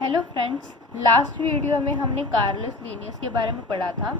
Hello friends, last video में हमने Carolus Linnaeus के बारे में पढ़ा था।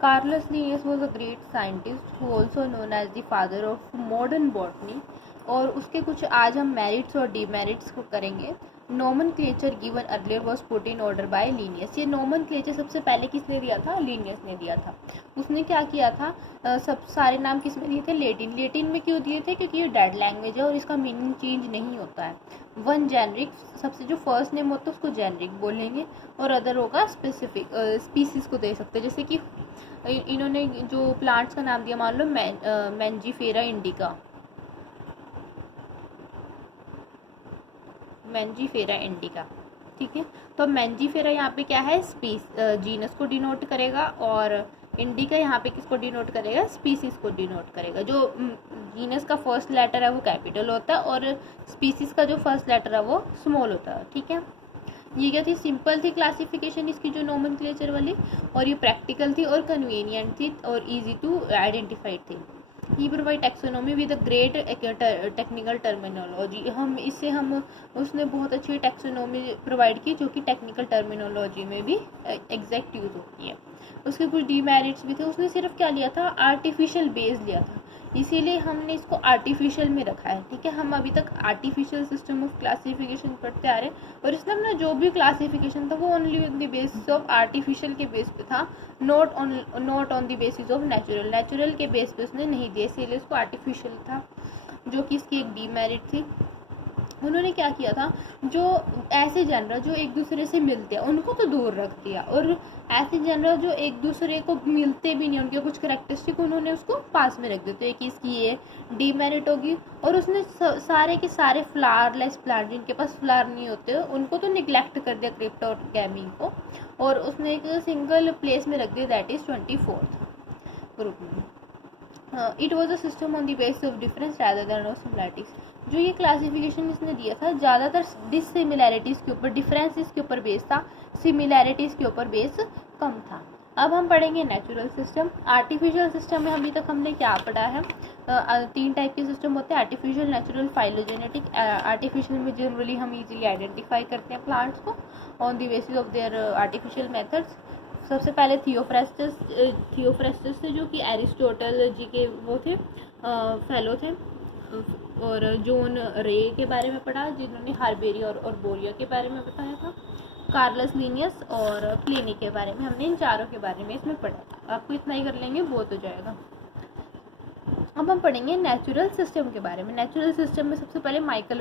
Carolus Linnaeus was a great scientist who also known as the father of modern botany. और उसके कुछ आज हम मेरिट्स और डीमेरिट्स को करेंगे। Nomenclature given earlier was put in order by Linnaeus. ये नोमेनक्लेचर सबसे पहले किसने दिया था? लिनियस ने दिया था। उसने क्या किया था? सब सारे नाम किसमें दिए थे? लेटिन में क्यों दिए थे? क्योंकि ये डेड लैंग्वेज है और इसका मीनिंग चेंज नहीं होता है। वन जेनरिक, सबसे जो फर्स्ट नेम होता है उसको जेनरिक बोलेंगे, और अदर होगा स्पेसिफिक, स्पीसीज को दे सकते हैं। जैसे कि इन्होंने जो प्लांट्स का नाम दिया, मान लो मैंजीफेरा इंडिका, मैंजीफेरा इंडिका, ठीक है। तो मैंजीफेरा यहाँ पे क्या है? जीनस को डिनोट करेगा, और इंडिका यहाँ पे किसको डिनोट करेगा? स्पीसीज को डिनोट करेगा। जो जीनस का फर्स्ट लेटर है वो कैपिटल होता है, और स्पीसीज का जो फर्स्ट लेटर है वो स्मॉल होता है, ठीक है। ये क्या थी? सिंपल थी क्लासिफिकेशन इसकी, जो नोमेनक्लेचर वाली, और ये प्रैक्टिकल थी और कन्वीनियंट थी और इजी टू आइडेंटिफाई थी। He provide taxonomy with a great technical terminology. हम उसने बहुत अच्छी टैक्सोनॉमी प्रोवाइड की, जो कि टेक्निकल टर्मिनोलॉजी में भी एग्जैक्ट यूज़ होती है। उसके कुछ डीमेरिट्स भी थे। उसने सिर्फ क्या लिया था? आर्टिफिशियल बेस लिया था, इसीलिए हमने इसको आर्टिफिशियल में रखा है, ठीक है। हम अभी तक आर्टिफिशियल सिस्टम ऑफ क्लासिफिकेशन पढ़ते आ रहे हैं, और इसमें अपना जो भी क्लासिफिकेशन था वो only on the basis of artificial के बेस पे था, not on the basis of natural के बेस पे उसने नहीं दिया, इसीलिए उसको आर्टिफिशियल था, जो कि इसकी एक डीमेरिट थी। उन्होंने क्या किया था? जो ऐसे जानवर जो एक दूसरे से मिलते हैं उनको तो दूर रख दिया, और ऐसे जानवर जो एक दूसरे को मिलते भी नहीं, उनके कुछ करेक्टरिस्टिक उन्होंने उसको पास में रख देते हैं कि इसकी ये डीमेरिट होगी। और उसने सारे के सारे फ्लावरलेस प्लांट, जिनके पास फ्लावर नहीं होते, उनको तो निगलेक्ट कर दिया, क्रिप्टोगैमी को, और उसने एक सिंगल प्लेस में रख दिया, दैट इज 24th ग्रुप में। It was a system on the basis of difference rather than of similarities. जो ये क्लासिफिकेशन इसने दिया था, ज़्यादातर डिससिमिलैरिटीज़ के ऊपर, डिफरेंसेस के ऊपर बेस था, सिमिलैरिटीज़ के ऊपर बेस कम था। अब हम पढ़ेंगे नेचुरल सिस्टम। आर्टिफिशियल सिस्टम में अभी तक हमने क्या पढ़ा है? तीन टाइप के सिस्टम होते हैं: आर्टिफिशियल, नेचुरल, फाइलोजेनेटिक। आर्टिफिशियल में जनरली हम इजीली आइडेंटिफाई करते हैं प्लांट्स को on the basis of their artificial methods. सबसे पहले थियोफ्रेस्टस थे, जो कि एरिस्टोटल जी के वो थे, फेलो थे। और जॉन रे के बारे में पढ़ा, जिन्होंने हार्बेरी और बोरिया के बारे में बताया था। कार्लस लिनियस और प्लिनी के बारे में, हमने इन चारों के बारे में इसमें पढ़ा। आपको इतना ही कर लेंगे, बहुत हो जाएगा। अब हम पढ़ेंगे नेचुरल सिस्टम के बारे में। नेचुरल सिस्टम में सबसे पहले माइकल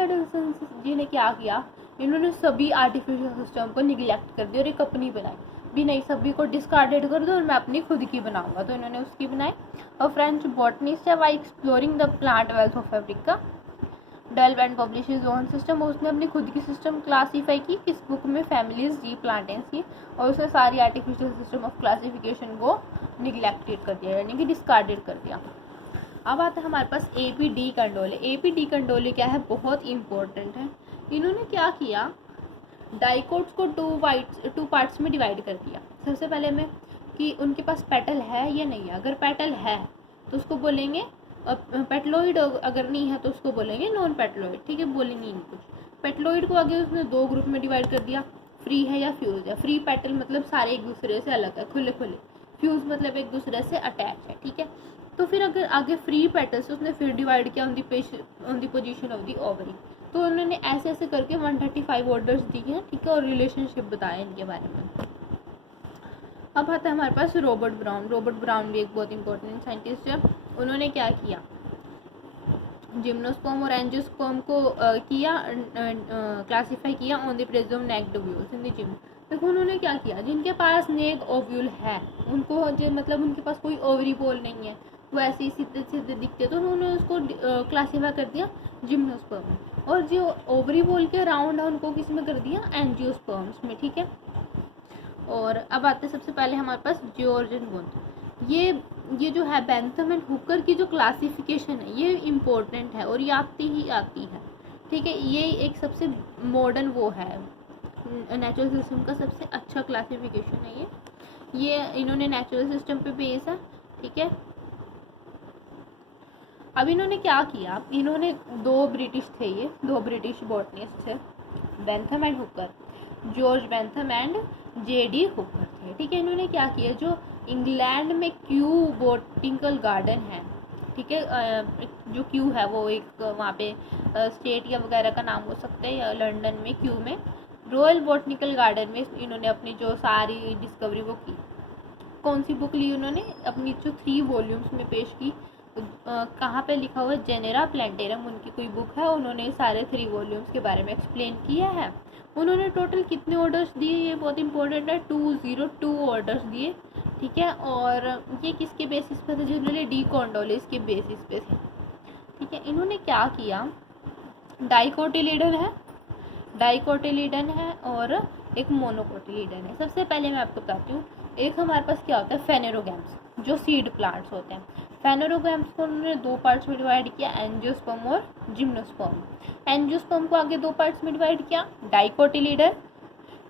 एडिसन जी ने क्या किया? इन्होंने सभी आर्टिफिशियल सिस्टम को निगलेक्ट कर दिया और एक अपनी बनाई भी नहीं, सभी को डिस्कार्डेड कर दो और मैं अपनी खुद की बनाऊंगा, तो इन्होंने उसकी बनाई। और फ्रेंच बॉटनिस्ट है, by exploring the plant wealth of Africa, delve and publish his own system. उसने अपनी खुद की सिस्टम क्लासीफाई की किस बुक में? फैमिलीज डी प्लांटेंस की। और उसने सारी आर्टिफिशियल सिस्टम ऑफ क्लासिफिकेशन को निगलेक्टेड कर दिया, यानी कि डिस्कार्डेड कर दिया। अब आता है हमारे पास AP डी कंडोले। AP डी कंडोले क्या है? बहुत इंपॉर्टेंट है। इन्होंने क्या किया? डाइकोट्स को टू पार्ट्स में डिवाइड कर दिया। सबसे पहले में कि उनके पास पेटल है या नहीं है। अगर पेटल है तो उसको बोलेंगे पेटलोइड, अगर नहीं है तो उसको बोलेंगे नॉन पेटलोइड, ठीक है। बोलेंगे नहीं कुछ। पेटलोइड को आगे उसने दो ग्रुप में डिवाइड कर दिया, फ्री है या फ्यूज है। फ्री पेटल मतलब सारे एक दूसरे से अलग है, खुले खुले। फ्यूज मतलब एक दूसरे से अटैच है, ठीक है। तो फिर अगर आगे फ्री पेटल्स उसने फिर डिवाइड किया on the position of the ovary. तो उन्होंने ऐसे ऐसे करके 135 ऑर्डर्स दिए हैं, ठीक है, और रिलेशनशिप बताया इनके बारे में। अब आता है हमारे पास रॉबर्ट ब्राउन भी एक बहुत इंपॉर्टेंट साइंटिस्ट है। उन्होंने क्या किया? जिम्नोस्पर्म और एंजियोस्पर्म को किया क्लासीफाई किया on the presence of naked ovules in the gym. देखो उन्होंने क्या किया? जिनके पास नेक ओव्यूल है उनको, जो मतलब उनके पास कोई ओवरी बॉल नहीं है, वो ऐसे ही सीधे सीधे दिखते, तो उन्होंने उसको क्लासीफाई कर दिया जिम्नोस्पर्म में। और जो ओवरी बॉल के राउंड है उनको किस में कर दिया? एंजियोस्पर्म्स में, ठीक है। और अब आते सबसे पहले हमारे पास जॉर्ज एंड बोन्थ। ये जो है बेंथम एंड हुकर की जो क्लासिफिकेशन है ये इम्पोर्टेंट है और ये आती है, ठीक है। ये एक सबसे मॉडर्न वो है, नेचुरल सिस्टम का सबसे अच्छा क्लासिफिकेशन है ये इन्होंने नेचुरल सिस्टम पे बेस है, ठीक है। अब इन्होंने क्या किया, इन्होंने दो ब्रिटिश बॉटनिस्ट थे, Bentham and Hooker, George Bentham and JD Hooker थे, ठीक है। इन्होंने क्या किया, जो इंग्लैंड में क्यू बॉटनिकल गार्डन है, ठीक है, जो क्यू है वो एक वहाँ पे स्टेट या वगैरह का नाम हो सकता है, या लंदन में क्यू में रॉयल बॉटनिकल गार्डन में इन्होंने अपनी जो सारी डिस्कवरी वो की। कौन सी बुक ली उन्होंने, अपनी जो 3 वॉल्यूम्स में पेश की। कहाँ पे लिखा हुआ है, जेनेरा प्लांटेरम उनकी कोई बुक है, उन्होंने सारे 3 वॉल्यूम्स के बारे में एक्सप्लेन किया है। उन्होंने टोटल कितने ऑर्डर्स दिए, ये बहुत इंपॉर्टेंट है, 202 ऑर्डर्स दिए, ठीक है। और ये किसके बेसिस पे थे, जनरली डी कॉर्नवालिस के बेसिस पे थे, ठीक है। इन्होंने क्या किया, डाइकोटिलीडन है और एक मोनोकोटिलीडन है। सबसे पहले मैं आपको बताती हूँ, एक हमारे पास क्या होता है, फेनेरोगैम्स, जो सीड प्लांट्स होते हैं। फेनेरोगैम्स को उन्होंने 2 पार्ट्स में डिवाइड किया, एंजियोस्पर्म और जिम्नोस्पर्म। एंजियोस्पर्म को आगे 2 पार्ट्स में डिवाइड किया, डाइकोटिलीडन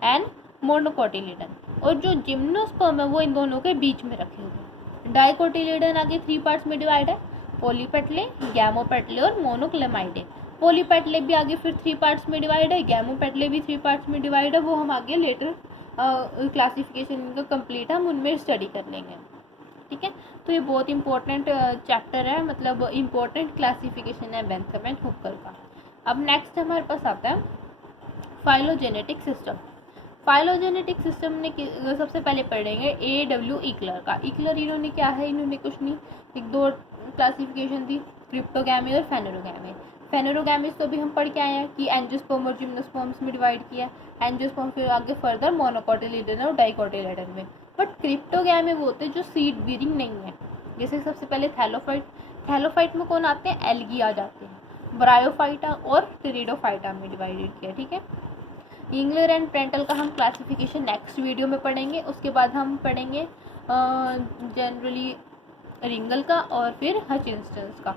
एंड मोनोकोटिलीडन, और जो जिम्नोस्पर्म है वो इन दोनों के बीच में रखे हुए। डाइकोटिलीडन आगे 3 पार्ट्स में डिवाइड है, पॉलीपेटले, गैमोपेटले और मोनोक्लेमाइडे। पॉलीपेटले भी आगे फिर 3 पार्ट्स में डिवाइड है, गैमोपेटले भी 3 पार्ट्स में डिवाइड है, वो हम आगे लेटर क्लासिफिकेशन इनका कंप्लीट है, हम उनमें स्टडी कर लेंगे, ठीक है। तो ये बहुत इंपॉर्टेंट चैप्टर है, मतलब इंपॉर्टेंट क्लासिफिकेशन है बेंथम एंड हुकर का। अब नेक्स्ट हमारे पास आता है फाइलोजेनेटिक सिस्टम। फाइलोजेनेटिक सिस्टम ने सबसे पहले पढ़ेंगे A.W. इक्लर का। इक्लर इन्होंने क्या है, इन्होंने कुछ नहीं, 1-2 क्लासिफिकेशन दी, क्रिप्टोगैमी और फेनेरोगैमी। फेनेरोगैमिस तो भी हम पढ़ के आए हैं कि एंजियोस्पर्म और जिम्नोस्पर्म्स में डिवाइड किया, एंजियोस्पर्म फिर आगे फर्दर मोनोकोटिलीडन और डाइकोटिलीडन में। बट क्रिप्टोगैमी वो होते हैं जो सीड बीरिंग नहीं है, जैसे सबसे पहले थैलोफाइट में कौन आते हैं, एल्गी आ जाते हैं, ब्रायोफाइटा और टेरिडोफाइटा में डिवाइडेड किया, ठीक है। इंग्लर एंड प्रेंटल का हम क्लासिफिकेशन नेक्स्ट वीडियो में पढ़ेंगे। उसके बाद हम पढ़ेंगे जनरली रिंगल का और फिर हचिंसन्स का।